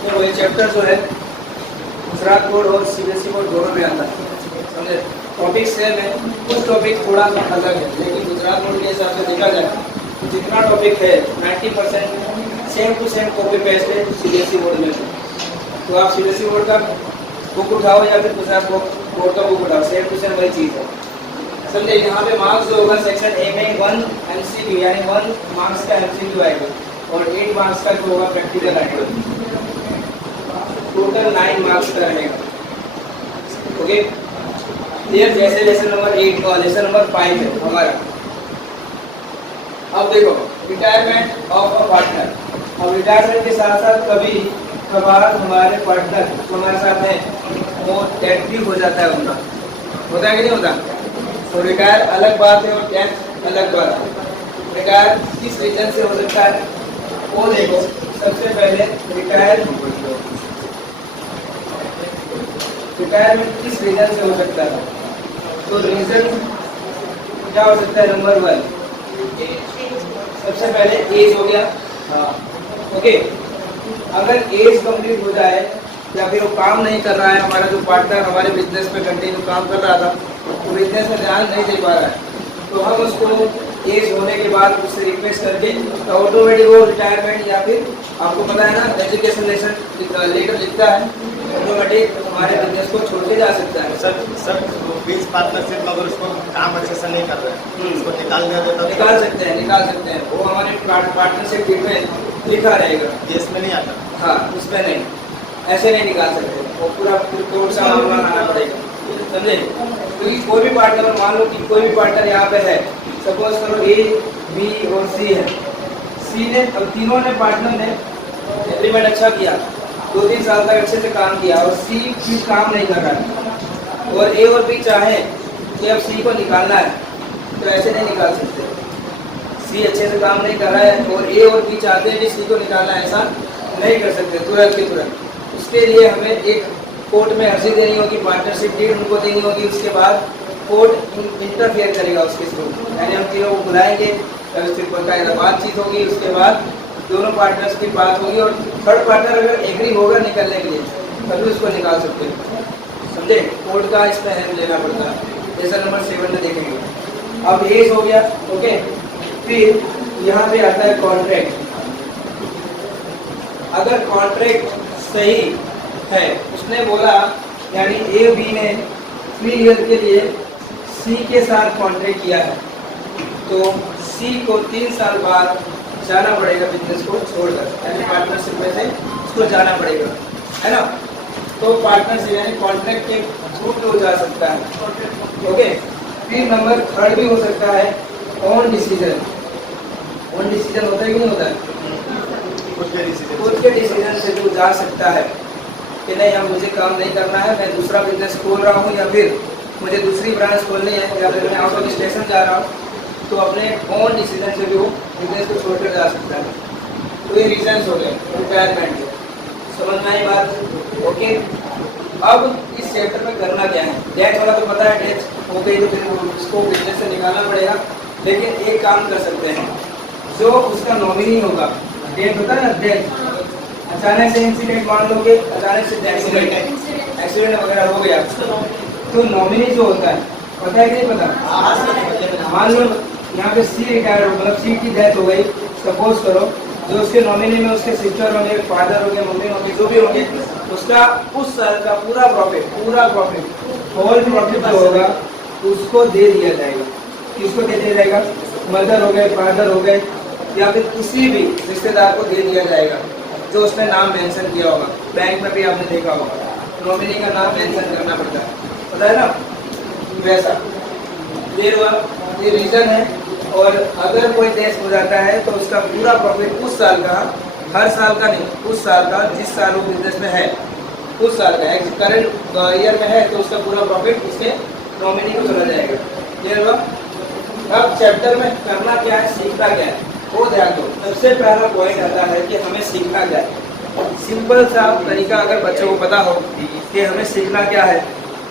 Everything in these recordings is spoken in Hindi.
तो वही चैप्टर जो है गुजरात बोर्ड और सीबीएसई बोर्ड दोनों में आता है, समझे। टॉपिक सेम है, कुछ टॉपिक थोड़ा सा अलग है, लेकिन गुजरात बोर्ड के हिसाब से देखा जाए तो जितना टॉपिक है 90% same to same copy paste है सीबीएसई बोर्ड में। तो आप सीबीएसई बोर्ड का बुक उठाओ या फिर गुजरात बोर्ड का बुक उठाओ, सेम टू सेम वही चीज़ है, समझे। यहाँ पे मार्क्स जो होगा सेक्शन ए में 1 MCQ यानी 1 मार्क्स का MCQ आएगा और 8 मार्क्स का जो होगा प्रैक्टिकल आएगा, टोटल 9 मार्क्स का रहेगा। Okay clear. जैसे लेसन नंबर 8 का लेसन नंबर 5 है हमारा। अब देखो रिटायरमेंट ऑफ अ पार्टनर। अब रिटायरमेंट के साथ साथ कभी कभार हमारे पार्टनर हमारे साथ हैं वो डेथ भी हो जाता है, उनका होता है कि नहीं होता। तो रिटायर अलग बात है और डेथ अलग बात है। रिटायर किस रीजन से हो सकता है वो देखो। सबसे पहले रिटायरमेंट किस रीजन से हो सकता है, तो रीजन क्या हो सकता है। नंबर 1 सबसे पहले एज हो गया। ओके अगर एज कंप्लीट हो जाए या फिर वो काम नहीं कर रहा है, हमारा जो पार्टनर हमारे बिजनेस में कंटिन्यू काम कर रहा था तो बिजनेस में ध्यान नहीं दे पा रहा है, तो हम उसको एज होने के बाद उससे रिक्वेस्ट करके तो ऑटोमेटिक वो रिटायरमेंट या फिर आपको पता है ना एजुकेशन लेटर लिखता है, ऑटोमेटिक हमारे बिजनेस को छोड़ के जा सकता है। सर बीच पार्टनरशिप अगर उसको काम अच्छे से नहीं कर रहे हैं उसको निकाल सकते हैं। वो हमारे पार्टनरशिप डीड में लिखा रहेगा, इसमें नहीं आता। हाँ उसमें नहीं, ऐसे नहीं निकाल सकते, वो पूरा कोर्ट का मामला आना पड़ेगा, समझे। क्योंकि कोई भी पार्टनर, मान लो कि कोई भी पार्टनर यहाँ पे है, सपोज करो A, B और C है। C ने, अब तीनों ने पार्टनर ने एग्रीमेंट अच्छा किया, 2-3 साल तक अच्छे से काम किया और C फिर काम नहीं कर रहा है और A और B चाहे कि अब C को निकालना है तो ऐसे नहीं निकाल सकते। C अच्छे से काम नहीं कर रहा है और A और B चाहते हैं कि C को निकालना है, ऐसा नहीं कर सकते तुरंत के तुरंत। उसके लिए हमें एक कोर्ट में अर्जी देनी होगी, पार्टनरशिप डीड उनको देनी होगी, उसके बाद कोर्ट इंटरफेयर करेगा उसके थ्रू, यानी हम तीनों को बुलाएंगे, व्यवस्थित बकायदा बातचीत होगी, उसके बाद दोनों पार्टनर्स की बात होगी और थर्ड पार्टनर अगर एग्री होगा निकलने के लिए तभी उसको निकाल सकते हैं, समझे। कोर्ट का इसमें हेल्प लेना पड़ता है, जैसा नंबर 7 में देखेंगे। अब एज हो गया, ओके। फिर यहाँ पे आता है कॉन्ट्रैक्ट। अगर कॉन्ट्रैक्ट सही है, उसने बोला यानी A B ने 3 ईयर के लिए C के साथ कॉन्ट्रैक्ट किया है, तो C को 3 साल बाद जाना पड़ेगा बिजनेस को छोड़कर, यानी पार्टनरशिप में से उसको जाना पड़ेगा, है ना। तो पार्टनरशिप यानी कॉन्ट्रैक्ट के थ्रू हो जा सकता है, ओके। फिर नंबर 3 भी हो सकता है ऑन डिसीजन। ऑन डिसीजन होता है कि नहीं होता है, खुद के डिसीजन से जो जा सकता है कि नहीं अब मुझे काम नहीं करना है, मैं दूसरा बिजनेस खोल रहा हूँ या फिर मुझे दूसरी ब्रांच खोलनी है या फिर मैं आउट ऑफ स्टेशन जा रहा हूँ, तो अपने ऑन डिसीजन से भी वो बिजनेस को छोड़कर जा सकता है। तो ये रीजंस हो गए रिटायरमेंट के, समझ में आई बात, ओके। अब इस चैप्टर में करना क्या है, डेथ वाला तो पता है, डेथ हो गई तो फिर उसको बिजनेस से निकालना पड़ेगा, लेकिन एक काम कर सकते हैं, जो उसका नॉमिनी होगा, डेथ होता है ना, डेथ अचानक से इंसिडेंट मान लो कि अचानक से एक्सीडेंट वगैरह हो गया, तो नॉमिनी जो होता है पता है कि नहीं पता। मान लो यहाँ पे C रिटायर हो, मतलब C की डेथ हो गई, सपोज करो, जो उसके नॉमिनी में उसके सिस्टर होंगे, फादर होंगे, मम्मी होंगे, जो भी होंगे, उसका उस साल का पूरा प्रॉफिट होल प्रॉफिट जो होगा उसको दे दिया जाएगा। किसको दे दिया जाएगा, मदर हो गए, फादर हो गए या फिर किसी भी रिश्तेदार को दे दिया जाएगा जो उसने नाम मेंशन किया होगा। बैंक में भी आपने देखा होगा नॉमिनी का नाम मेंशन करना पड़ता है, पता है ना, वैसा ये रीजन है। और अगर कोई देश हो जाता है तो उसका पूरा प्रॉफिट उस साल का, हर साल का नहीं, उस साल का जिस साल वो बिजनेस में है उस साल का है, करंट ईयर में है तो उसका पूरा प्रॉफिट उसके नॉमिनी को चला जाएगा। क्लियर हुआ। अब चैप्टर में करना क्या है, सीखना क्या है, वो ध्यान दो। सबसे पहला पॉइंट आता है कि हमें सीखना क्या है। सिंपल सा तरीका अगर बच्चों को पता हो कि हमें सीखना क्या है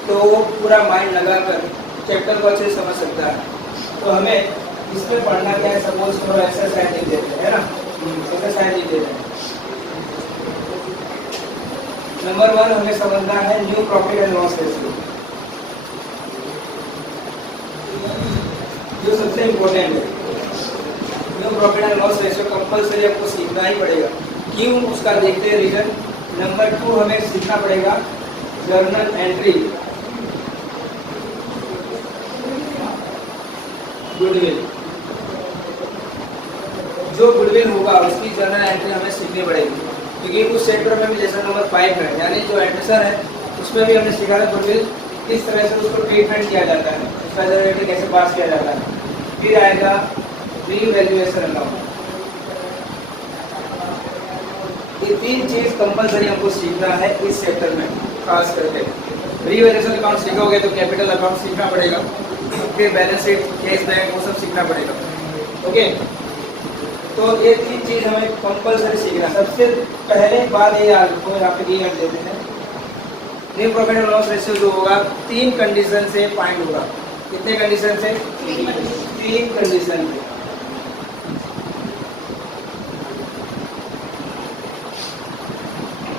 तो वो पूरा माइंड लगाकर चैप्टर को अच्छे से समझ सकता है। तो हमें इसमें पढ़ना क्या है, सपोज करो एक्सरसाइज लिख देते हैं, है ना, एक्सरसाइज लिख देते हैं। नंबर 1 हमें समझना है new profit and loss ratio, जो सबसे इम्पोर्टेंट है। New profit and loss ratio compulsory आपको सीखना ही पड़ेगा। क्यों, उसका देखते हैं रीजन। नंबर 2 हमें सीखना पड़ेगा जर्नल एंट्री, गुडविल। जो गुडविल होगा उसकी जर्नल एंट्री हमें सीखनी पड़ेगी, क्योंकि उस सेक्टर में भी जैसा नंबर 5 है, यानी जो एडमिशन है उसमें भी हमने सीखा था गुडविल किस तरह से उसको ट्रीटमेंट किया जाता है, उसका जर्नल कैसे पास किया जाता है। फिर आएगा रीवैल्यूएशन अकाउंट। ये 3 चीज कंपलसरी हमको सीखना है इस सेक्टर में खास करके। रीवैल्यूएशन अकाउंट सीखोगे तो कैपिटल अकाउंट सीखना पड़ेगा, फिर बैलेंस शीट, कैश बैंक, वो सब सीखना पड़ेगा। ओके, तो ये 3 चीज हमें कंपलसरी सीखना। सबसे पहले बात ये आपको यहाँ पे ये हम देते हैं, new profit and loss ratio जो होगा 3 कंडीशन से फाइंड होगा। कितने कंडीशन से? 3 कंडीशन से।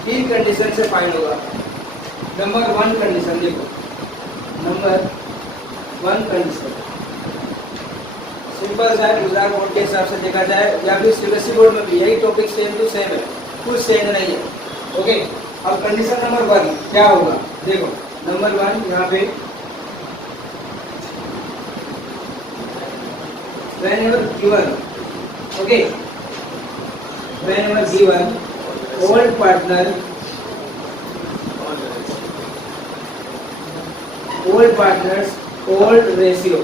तीन कंडीशन से फाइंड होगा। नंबर 1 कंडीशन देखो, नंबर 1 कंडीशन सिंपल सा है, गुजरात बोर्ड के हिसाब से देखा जाए या फिर सीबीएसई बोर्ड में भी यही टॉपिक सेम टू सेम है, कुछ चेंज नहीं है। ओके, अब कंडीशन नंबर 1 क्या होगा? देखो नंबर 1 यहाँ पे whenever given, okay, whenever given old partners old ratio,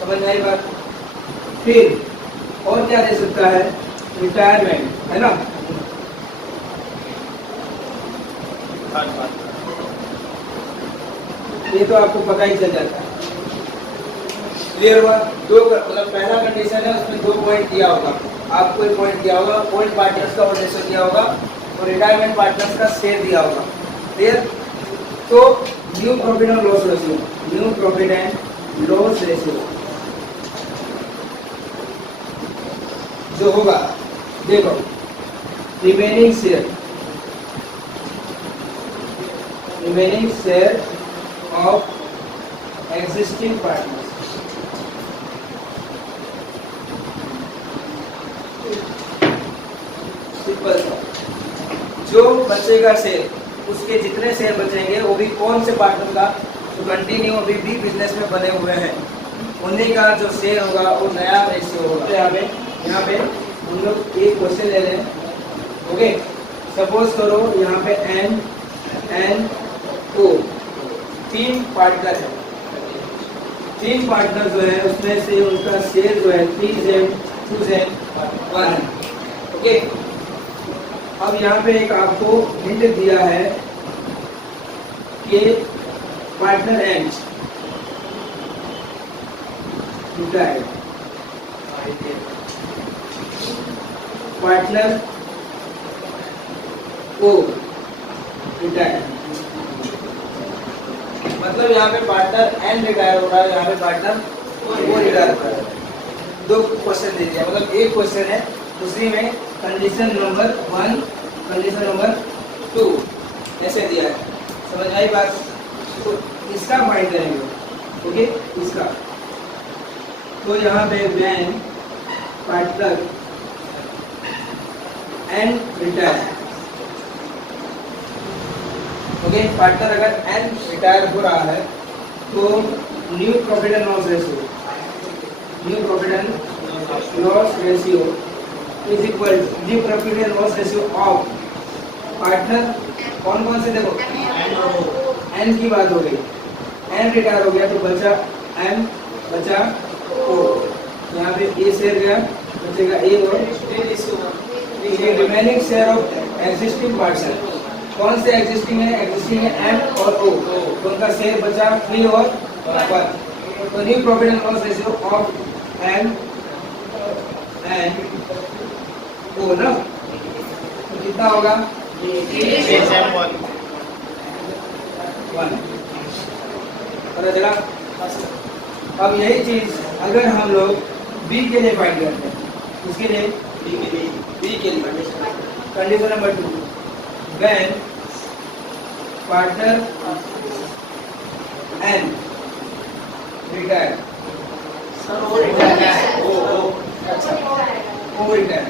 समझ में आई बात? फिर और क्या दे सकता है? रिटायरमेंट, है ना? ये तो आपको पता ही चल जाता है। क्लियर हुआ? दो मतलब पहला कंडीशन है उसमें 2 पॉइंट दिया होगा, आपको एक पॉइंट दिया होगा, ओल्ड पार्टनर्स का रेशियो दिया होगा और रिटायरमेंट पार्टनर्स का शेयर दिया होगा। क्लियर? तो new profit and loss ratio, new profit and loss ratio जो होगा, देखो remaining share of existing partners, simple सा, जो बचेगा शेयर, उसके जितने शेयर बचेंगे वो भी कौन से पार्टनर का, जो कंटिन्यू अभी भी बिजनेस में बने हुए हैं, उन्हीं का जो शेयर होगा वो नया रेशियो होगा। यहाँ पे हम लोग एक क्वेश्चन ले लें। ओके, सपोज करो यहाँ पे एन ओ 3 पार्टनर है, 3 पार्टनर जो है उसमें से उनका शेयर जो है 3Z 2Z 1 है। ओके, अब यहाँ पे एक आपको हिंट दिया है कि पार्टनर एन दूसरा है, पार्टनर ओ रिटायर, मतलब यहाँ पे पार्टनर एन रिटायर हो रहा है, यहाँ पे पार्टनर ओ रिटायर हो रहा है। 2 क्वेश्चन दे दिया, मतलब एक क्वेश्चन है, दूसरी में कंडीशन नंबर 1 कंडीशन नंबर 2 ऐसे दिया है। समझ आई बात? तो इसका फाइंड करेंगे। ओके, इसका तो यहाँ पे when partner N retire, okay, partner अगर एन रिटायर हो रहा है तो new profit and loss ratio, new profit and loss ratio is equal to new profit and loss ratio of partner कौन कौन से, देखो एन की बात हो गई, एन रिटायर हो गया तो बचा एम, बचा ओ, यहाँ पे ए शेयर गया, बचेगा ए और remaining share of existing partner, कौन से एग्जिस्टिंग है? एग्जिस्टिंग है एम और ओ, तो उनका शेयर बचा 3 और 1। तो new profit and loss ratio of M and O ना, तो कितना होगा? 1। पता चला? अब यही चीज अगर हम लोग बी के लिए फाइंड करते हैं, इसके लिए बी के लिए condition number 2 when partner N retired. O retire.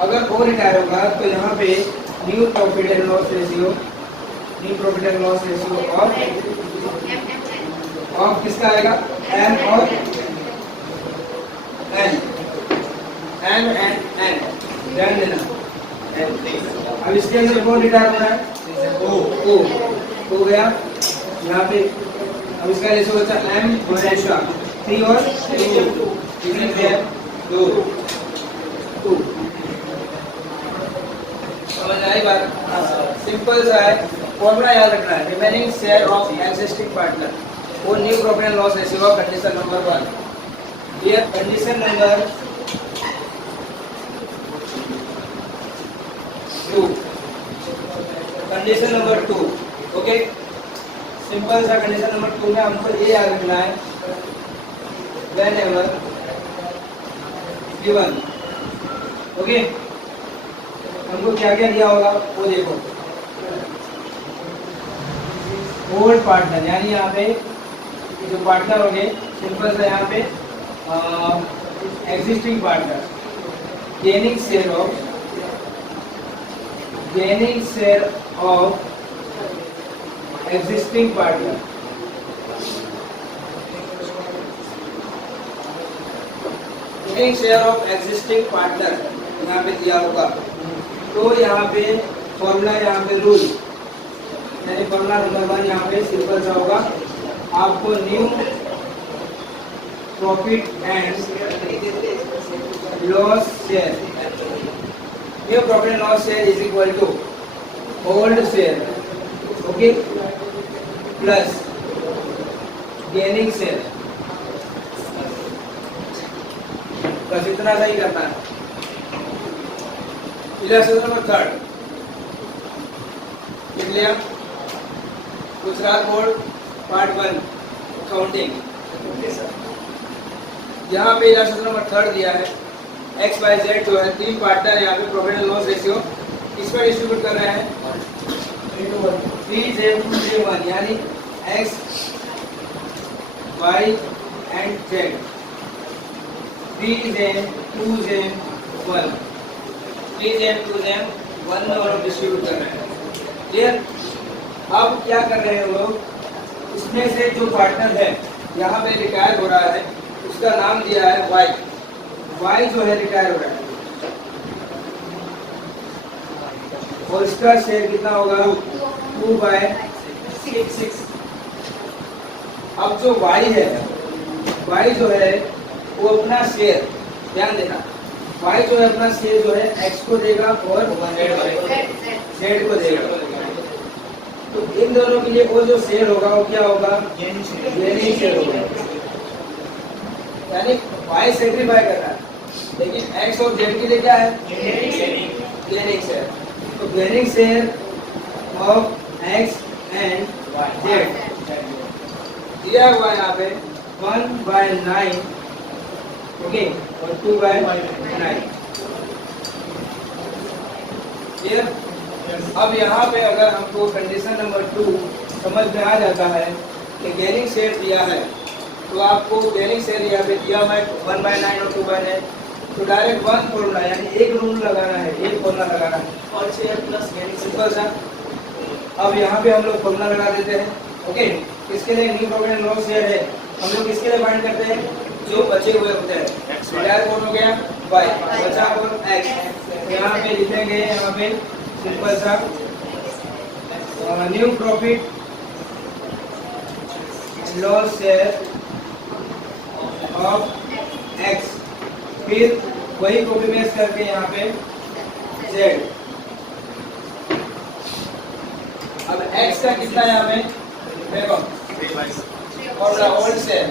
अगर O रिटायर होगा तो यहाँ पे new profit and loss ratio of किसका आएगा? M और N एंड ध्यान देना। अब इसके अंदर कौन रिटायर हो रहा है? O हो गया यहाँ पे। अब इसका रेशियो बचा M और रेशियो 3 और 2 समझ आई बात? सिंपल सा है, फॉर्मूला याद रखना है। Remaining share of existing partner वो new profit and loss ratio of condition number 1। ये condition number 2, condition number 2। Okay, simple सा कंडीशन नंबर 2 में हमको ये याद रखना है, whenever given। ओके, हमको क्या क्या दिया होगा वो देखो। ओल्ड पार्टनर यानी यहाँ पे जो पार्टनर हो गए, सिंपल सा यहाँ पे existing partner, gaining share of existing partner. Gaining share of existing partner यहाँ पे दिया होगा। तो यहाँ पे फॉर्मूला, यहाँ पे रूल यानी फॉर्मूला नंबर 1 यहाँ पे सिंपल सा होगा। आपको new profit and loss share, new profit and loss share is equal to old share, okay, plus gaining share. बस इतना सही करना है। इलेक्शन नंबर 3 लिख लिया, गुजरात बोर्ड पार्ट 1 अकाउंटिंग। यहाँ पे इलेक्शन नंबर 3 दिया है। एक्स वाई जेड जो है 3 पार्टनर यहाँ पे प्रॉफिट एंड लॉस रेशियो किस पर डिस्ट्रीब्यूट कर रहे हैं? 3:1 यानी एक्स वाई एंड जेड 3:1 में और डिस्ट्रीब्यूट कर रहे हैं। क्लियर? अब क्या कर रहे हैं लोग, इसमें से जो पार्टनर है यहाँ पे रिटायर हो रहा है, उसका नाम दिया है वाई। वाई जो है रिटायर हो रहा है और इसका शेयर कितना होगा? 2/6। अब जो वाई है, वाई जो है वो अपना शेयर, ध्यान देना, वाई जो है अपना शेयर जो है एक्स को देगा और जेड को देगा। तो इन दोनों के लिए वो जो शेयर होगा वो क्या होगा? गेनिंग शेयर होगा। यानी वाई सेक्रीफाई कर रहा है, लेकिन एक्स और जेड के लिए क्या है? Gaining share. तो gaining share of X and Z दिया हुआ है यहाँ पे 1/9, ओके, और 2/9। क्लियर? अब यहाँ पे अगर हमको कंडीशन नंबर 2 समझ में आ जाता है कि गेनिंग शेयर दिया है, तो आपको गेनिंग शेयर यहाँ पे दिया हुआ है 1/9 और 2/9, तो डायरेक्ट 1 फॉर्मूला यानी एक रूल लगाना है, एक फॉर्मूला लगाना है, और शेयर प्लस गेनिंग, सिंपल सा। अब यहाँ पे हम लोग फॉर्मूला लगा देते हैं। ओके, किसके लिए new profit and loss share है? हम लोग किसके लिए फाइंड करते हैं? जो बचे हुए होते हैं। रिटायर कौन हो गया? वाई, बचा कौन? एक्स। यहाँ पे लिखेंगे, यहाँ पे सिंपल सा new profit loss share of x, फिर वही कॉपी पेस्ट करके यहाँ पे जेड। अब एक्स का कितना है यहाँ पे? देखो, और ओल्ड शेयर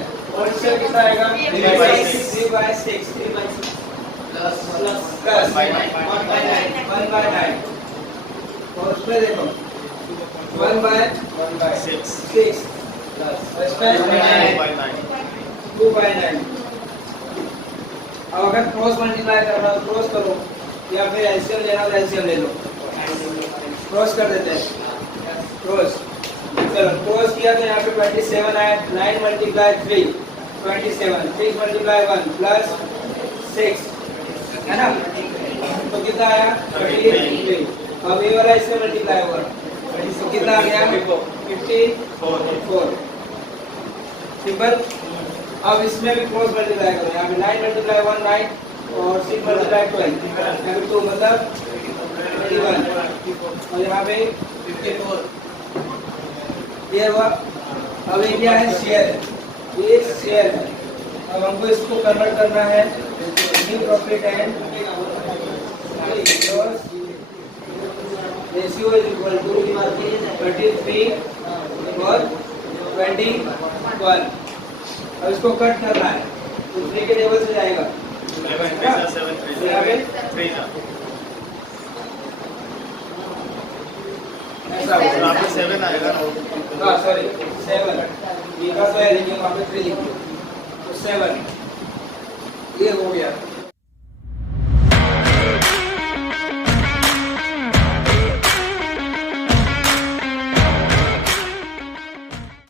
कितना आएगा? 3/6 प्लस 1/9, और उसमें देखो 1/6 प्लस 2/9। अब अगर क्रॉस मल्टीप्लाई करना तो क्रॉस करो, या फिर एलसीएम लेना तो एलसीएम ले लो। क्रॉस कर देते हैं, क्रॉस। चलो क्रॉस किया तो यहाँ पे 27 आया, 9 मल्टीप्लाई 3 27, 6 मल्टीप्लाई 1 प्लस 6 है ना, तो कितना आया 33। अब ये वाला इससे मल्टीप्लाई हुआ तो कितना आ गया 54। सिंपल। अब इसमें भी क्रॉस मल्टीप्लाई करो, यहाँ पे 9 मल्टीप्लाई 1 9 और 6 मल्टीप्लाई 12 यहाँ पे 2 मतलब 21 और यहाँ पे 54 ये हुआ। अब ये क्या है शेयर है, ये शेयर है। अब हमको इसको कन्वर्ट करना है profit and ratio is equal to 33 और 21। अब इसको कट करना है तो 3 के टेबल से जाएगा ऐसा होगा। 7 आएगा ना, हाँ सॉरी 7 ये का तो है लेकिन वहाँ पे 3 लिखिए तो 7 ये हो गया।